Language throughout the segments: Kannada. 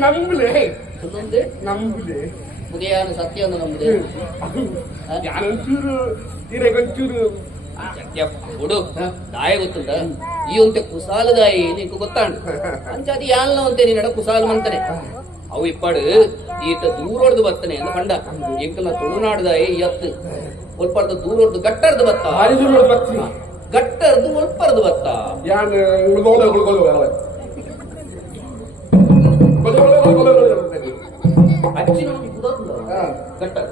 ನಂಬುಲೆ ಒಂದೊಂದೇ ನಂಬುಲೆ ಮುಗಿಯಾನ ಸತ್ಯವನ್ನು ನಂಬುದೇ ഞാനൊരു തീരെക്കൊഞ്ചൊരു ಹುಡು ದಾಯ ಗೊತ್ತುಂಟ ಈ ಒಂತೆ ಕುಸಾಲ ದಾಯಿ ನೀಕು ಗೊತ್ತಾಂಡು ಅಂಚಾದಿ ಯಾಲ್ನ ಒಂತೆ ನೀನಡ ಕುಸಾಲ ಮಂತನೆ ಅವು ಇಪ್ಪಡು ಈತ ದೂರೊಡ್ದು ಬತ್ತನೆ ಅಂತ ಪಂಡ ಎಂಕಲ್ನ ತುಳುನಾಡ್ದಾಯಿ ಎತ್ತು ಒಲ್ಪರ್ದು ದೂರೊಡ್ದು ಗಟ್ಟರ್ದು ಬತ್ತ ಗಟ್ಟರ್ದು ಒಲ್ಪರ್ದು ಬತ್ತ ഞാൻ ಅಚ್ಚಿ ನೋಡಿ ಗಟ್ಟರ್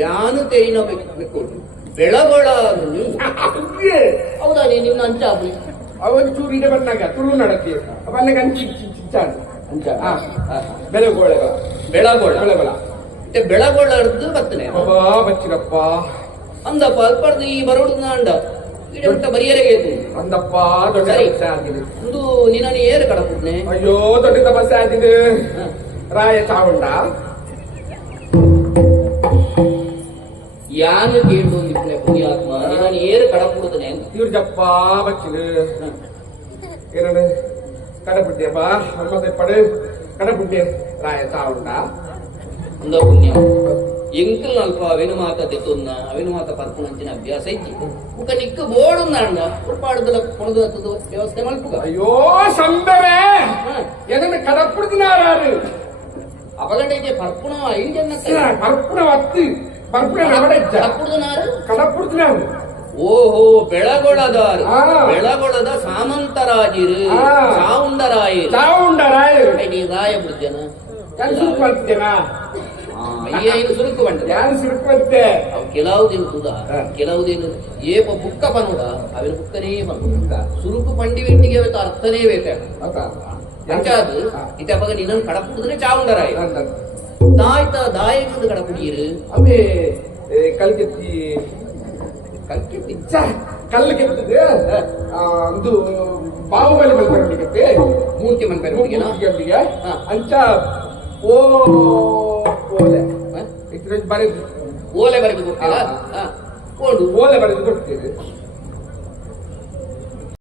ಯಾನು ತೆರಿನ ಬೆಳಗೊಳ ಹೌದಾ ನೀನು ಅಂಚ ಅವನು ಚೂರು ಇದೆ ಬಂದಾಗ ತುಳು ನಡಕ್ಕೆ ಅವನ್ನ ಕಂಚಿ ಅಂಚ ಬೆಳಗೋಳ ಬೆಳಗೊಳ ಬೆಳಗೊಳ ಅರ್ದು ಬತ್ತನೆ ಬಚ್ಚಿರಪ್ಪ ಅಂದಪ್ಪ ಅಲ್ಪರ್ದು ಈ ಬರೋಡು ಅಂಡ ಇಡಬಿಟ್ಟ ಬರಿಯರೆಗೆ ಅಂದಪ್ಪ ದೊಡ್ಡ ಸಮಸ್ಯೆ ಆಗಿದೆ ಒಂದು ನಿನ್ನ ಏರು ಕಡಪುಟ್ನೆ ಅಯ್ಯೋ ದೊಡ್ಡ ಸಮಸ್ಯೆ ಆಗಿದೆ ರಾಯ ಚಾವುಂಡ ಯಾನು ಕೇಳು ನಿಪ್ಪಲೆ ಪುಣ್ಯಾತ್ಮ ನಿನ್ನ ಏರು ಕಡಪುಡುದನೆ ಅಂತ ಇವ್ರ ಜಪ್ಪ ಬಚ್ಚಿದು ಏನದು ಕಡಪುಟ್ಟಿಯಪ್ಪ ನಮ್ಮದೆ ಪಡು ಕಡಪುಟ್ಟಿ ರಾಯ ಚಾವುಂಡ ಒಂದು ಪುಣ್ಯ ಎಂಕಲ್ ಅಲ್ಪ ಅವಿನ ಮಾತ ತೆತ್ತುನ್ನ ಅವಿನ ಮಾತ ಪರ್ಪುನಂಚಿನ ಅಭ್ಯಾಸ ಐತಿ ಮುಖ ನಿಕ್ಕ ಬೋಡುಂದಾಂಡ ಉಪ್ಪಾಡುದಲ ಕೊಡದು ಹತ್ತದು ವ್ಯವಸ್ಥೆ ಮಲ್ಪುಗ ಅಯ್ಯೋ ಸಂಬರೆ ಏನನ್ನ ಕಡಪುಡ್ದಿನಾರು ಅವಗಂಡೆ ಪರ್ಪುಣ ಐಂಜನ್ನ ಪರ್ಪುಣ ಒತ್ತಿ ಪರ್ಪುಣ ನವಡೆಜ್ಜ ಕಡಪುಡ್ದನಾರು ಕಡಪುಡ್ದಿನಾರು ಓಹೋ ಬೆಳಗೊಳದಾರು ಬೆಳಗೊಳದ ಸಾಮಂತರಾಜಿರು ಚಾವುಂಡರಾಯರು ಚಾವುಂಡರಾಯರು ರಾಯ ಬುದ್ಧನ ಸುರುಕು ಮಾಡ್ತೇನಾ ಅಯ್ಯೇನು ಸುರುಕು ಬಂಡ ಯಾರು ಸುರುಕಂತೆ ಅವು ಕೆಲವುದೇನು ತೂದ ಕೆಲವುದೇನು ಏಪ ಬುಕ್ಕ ಪನುಡ ಅವಿನ ಬುಕ್ಕನೇ ಬಂದ ಸುರುಕು ಪಂಡಿ ವೆಟ್ಟಿಗೆ ಅವತ್ತು ಅರ್ಥನೇ ಬೇಕಾ ಅಂಚಾದು ಇತಪಗ ನಿನ್ನನ್ನು ಕಡಪುಡಿದ್ರೆ ಚಾವುಂಡರಾಯ ದಾಯ್ತ ದಾಯಗೊಂದು ಕಡಪುಡಿಯರು ಅವೇ ಕಲ್ಕೆತ್ತಿ ಕಲ್ಕೆತ್ತಿ ಕಲ್ಲು ಕೆತ್ತಿದೆ ಇದು ಬಾಹುಬಲಿ ಮಲ್ಪರೊಟ್ಟಿಗೆ ಮೂರ್ತಿ ಮನ್ಪೆರೊಟ್ಟಿಗೆ ಅಂಚ ಓಲೆ ಬರೆದು ಓಲೆ ಬರೆದು ಕೊಡ್ತೀರಾ ಓಲೆ ಬರೆದು ಕೊಡ್ತೇವೆ